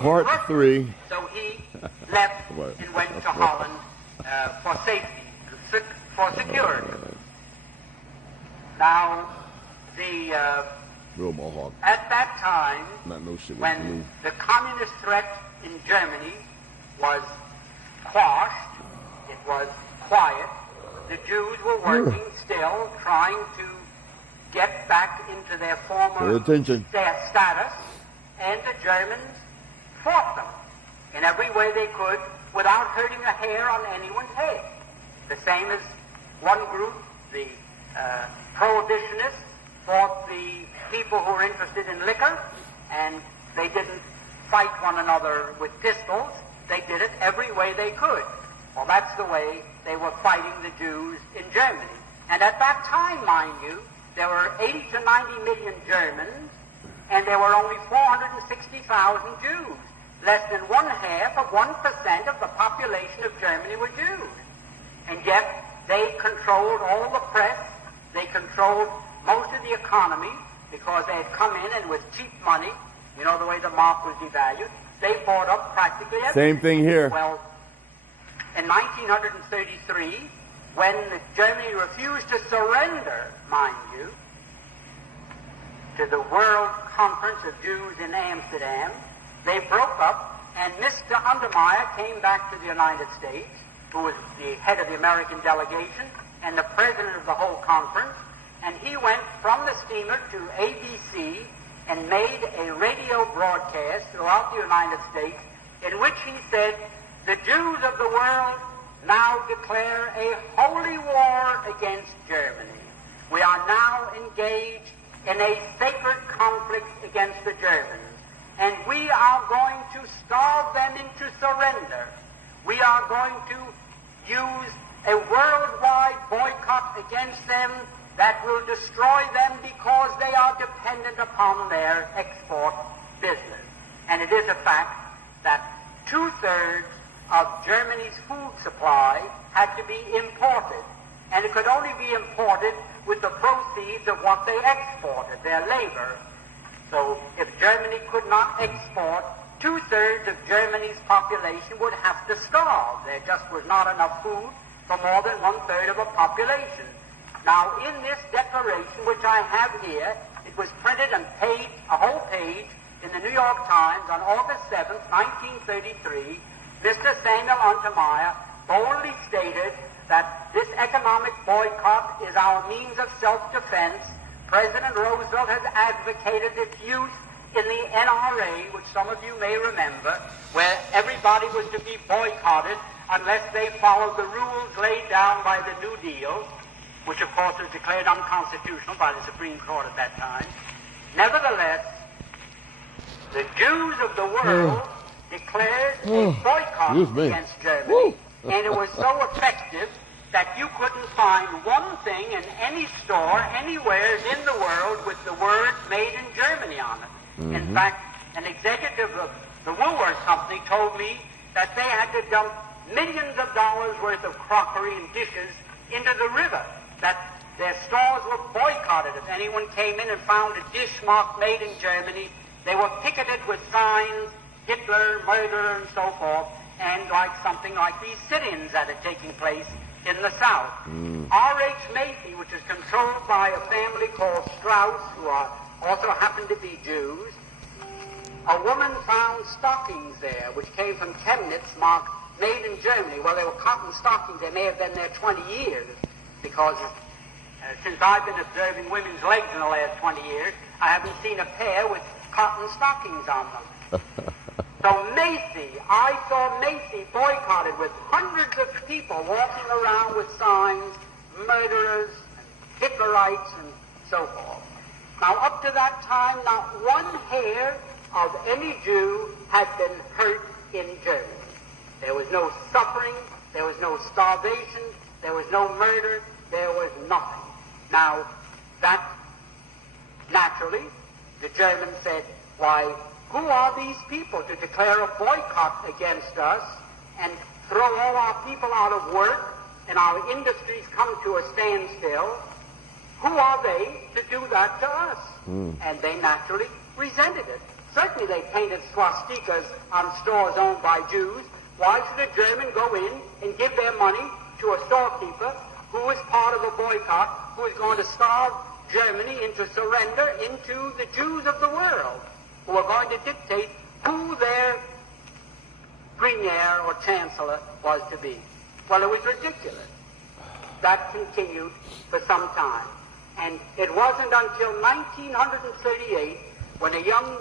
Part 3. So he left and went to Holland for safety, for security. Now, Real Mohawk. at that time, Not no shit with when blue. the communist threat in Germany was quashed, it was quiet, the Jews were working still, trying to get back into their former status, and the Germans fought them in every way they could without hurting a hair on anyone's head. The same as one group, the prohibitionists, fought the people who were interested in liquor, and they didn't fight one another with pistols. They did it every way they could. Well, that's the way they were fighting the Jews in Germany. And at that time, mind you, there were 80 to 90 million Germans, and there were only 460,000 Jews. Less than 0.5% of the population of Germany were Jews. And yet, they controlled all the press, they controlled most of the economy, because they had come in and with cheap money, you know the way the mark was devalued, they bought up practically everything. Same thing here. Well, in 1933, when Germany refused to surrender, mind you, to the World Conference of Jews in Amsterdam, they broke up, and Mr. Untermeyer came back to the United States, who was the head of the American delegation and the president of the whole conference, and he went from the steamer to ABC and made a radio broadcast throughout the United States in which he said, "The Jews of the world now declare a holy war against Germany. We are now engaged in a sacred conflict against the Germans, and we are going to starve them into surrender. We are going to use a worldwide boycott against them that will destroy them because they are dependent upon their export business." And it is a fact that 2/3 of Germany's food supply had to be imported, and it could only be imported with the proceeds of what they exported, their labor. So if Germany could not export, 2/3 of Germany's population would have to starve. There just was not enough food for more than 1/3 of a population. Now, in this declaration, which I have here, it was printed and a whole page, in the New York Times on August 7th, 1933, Mr. Samuel Untermeyer boldly stated that this economic boycott is our means of self-defense. President Roosevelt has advocated its use in the NRA, which some of you may remember, where everybody was to be boycotted unless they followed the rules laid down by the New Deal, which of course was declared unconstitutional by the Supreme Court at that time. Nevertheless, the Jews of the world declared a boycott against Germany, and it was so effective that you couldn't find one thing in any store anywhere in the world with the word "made in Germany" on it. In fact, an executive of the Woolworth Company told me that they had to dump millions of dollars worth of crockery and dishes into the river, that their stores were boycotted. If anyone came in and found a dish marked "made in Germany," they were picketed with signs, Hitler, murder, and so forth, and like something like these sit-ins that are taking place in the South. R.H. Macy, which is controlled by a family called Strauss, who also happen to be Jews, a woman found stockings there, which came from Chemnitz, marked "made in Germany." Well, they were cotton stockings. They may have been there 20 years, because since I've been observing women's legs in the last 20 years, I haven't seen a pair with cotton stockings on them. So I saw Macy boycotted with hundreds of people walking around with signs, "murderers," and "Hitlerites," and so forth. Now, up to that time, not one hair of any Jew had been hurt in Germany. There was no suffering, there was no starvation, there was no murder, there was nothing. Now, that, naturally, the Germans said, "Why, who are these people to declare a boycott against us and throw all our people out of work and our industries come to a standstill? Who are they to do that to us?" And they naturally resented it. Certainly they painted swastikas on stores owned by Jews. Why should a German go in and give their money to a storekeeper who is part of a boycott, who is going to starve Germany into surrender into the Jews of the world, who are going to dictate who their premier or chancellor was to be? Well, it was ridiculous. That continued for some time. And it wasn't until 1938 when a young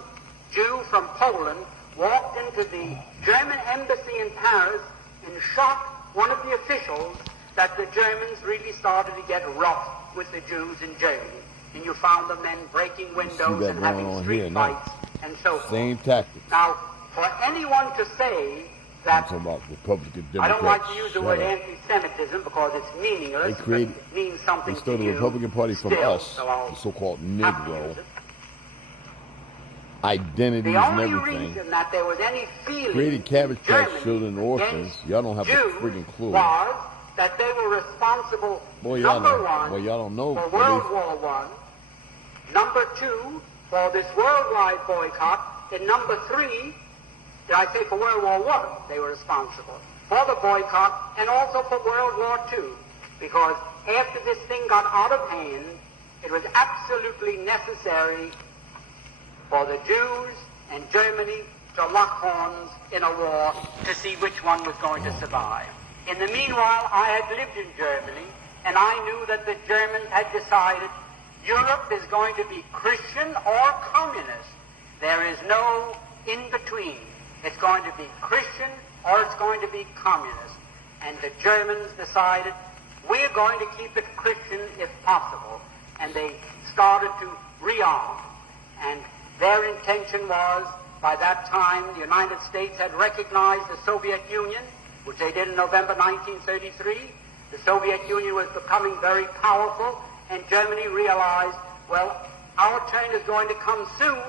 Jew from Poland walked into the German embassy in Paris and shocked one of the officials that the Germans really started to get rough with the Jews in Germany. And you found the men breaking windows and having street fights and so forth. Same tactics. Now, for anyone to say that, I'm talking about Republican Democrats. I don't like to use the word anti-Semitism because it's meaningless, but it means something to you. They stole the Republican Party from us, the so-called Negro. Identities and everything. The only reason that there was any feeling created Cabbage Patch children and orphans. against Y'all don't have Jews a freaking clue. was that they were responsible, number one, for World War I, number two, for this worldwide boycott, and number three, did I say for World War I, they were responsible for the boycott and also for World War II, because after this thing got out of hand, it was absolutely necessary for the Jews and Germany to lock horns in a war to see which one was going to survive. In the meanwhile, I had lived in Germany, and I knew that the Germans had decided Europe is going to be Christian or communist. There is no in-between. It's going to be Christian or it's going to be communist. And the Germans decided, we're going to keep it Christian if possible. And they started to rearm. And their intention was, by that time, the United States had recognized the Soviet Union, which they did in November 1933. The Soviet Union was becoming very powerful, and Germany realized, well, our turn is going to come soon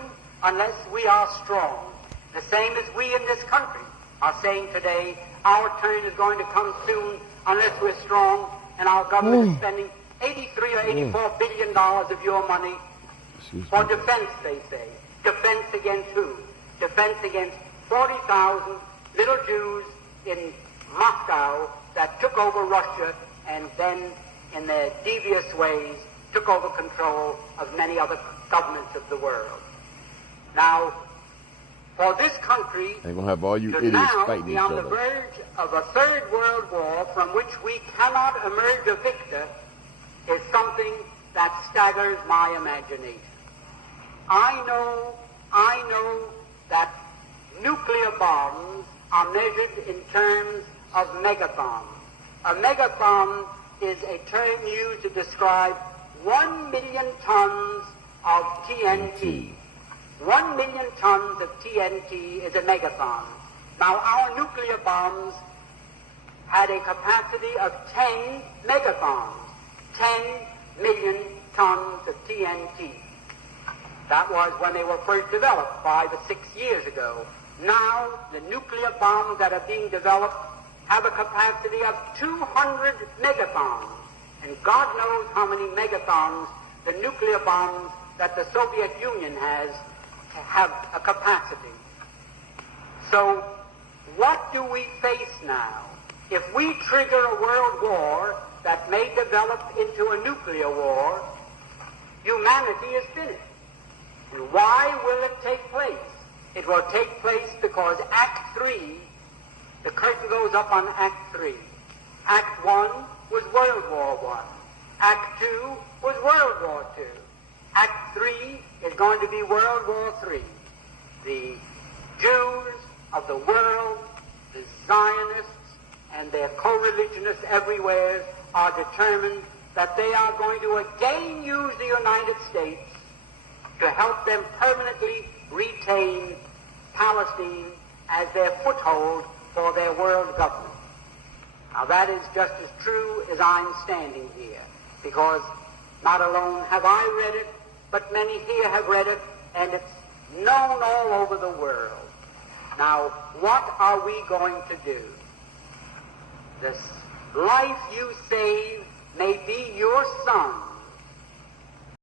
unless we are strong. The same as we in this country are saying today, our turn is going to come soon unless we're strong, and our government is spending 83 or 84 billion dollars of your money for defense, they say. Defense against who? Defense against 40,000 little Jews in Moscow that took over Russia and then, in their devious ways, took over control of many other governments of the world. Now, for this country they're gonna have all you to idiots now fighting be each on other. the verge of a third world war from which we cannot emerge a victor is something that staggers my imagination. I know that nuclear bombs are measured in terms of megathons. A megathon is a term used to describe 1 million tons of TNT. 1 million tons of TNT is a megathon. Now, our nuclear bombs had a capacity of 10 megathons, 10 million tons of TNT. That was when they were first developed 5 or 6 years ago. Now, the nuclear bombs that are being developed have a capacity of 200 megathons. And God knows how many megathons the nuclear bombs that the Soviet Union has have a capacity. So, what do we face now? If we trigger a world war that may develop into a nuclear war, humanity is finished. And why will it take place? It will take place because Act 3, the curtain goes up on Act 3. Act 1 was World War I. Act 2 was World War II. Act 3 is going to be World War III. The Jews of the world, the Zionists, and their co-religionists everywhere are determined that they are going to again use the United States to help them permanently retain Palestine as their foothold for their world government. Now that is just as true as I'm standing here, because not alone have I read it, but many here have read it, and it's known all over the world. Now, what are we going to do? This life you save may be your son,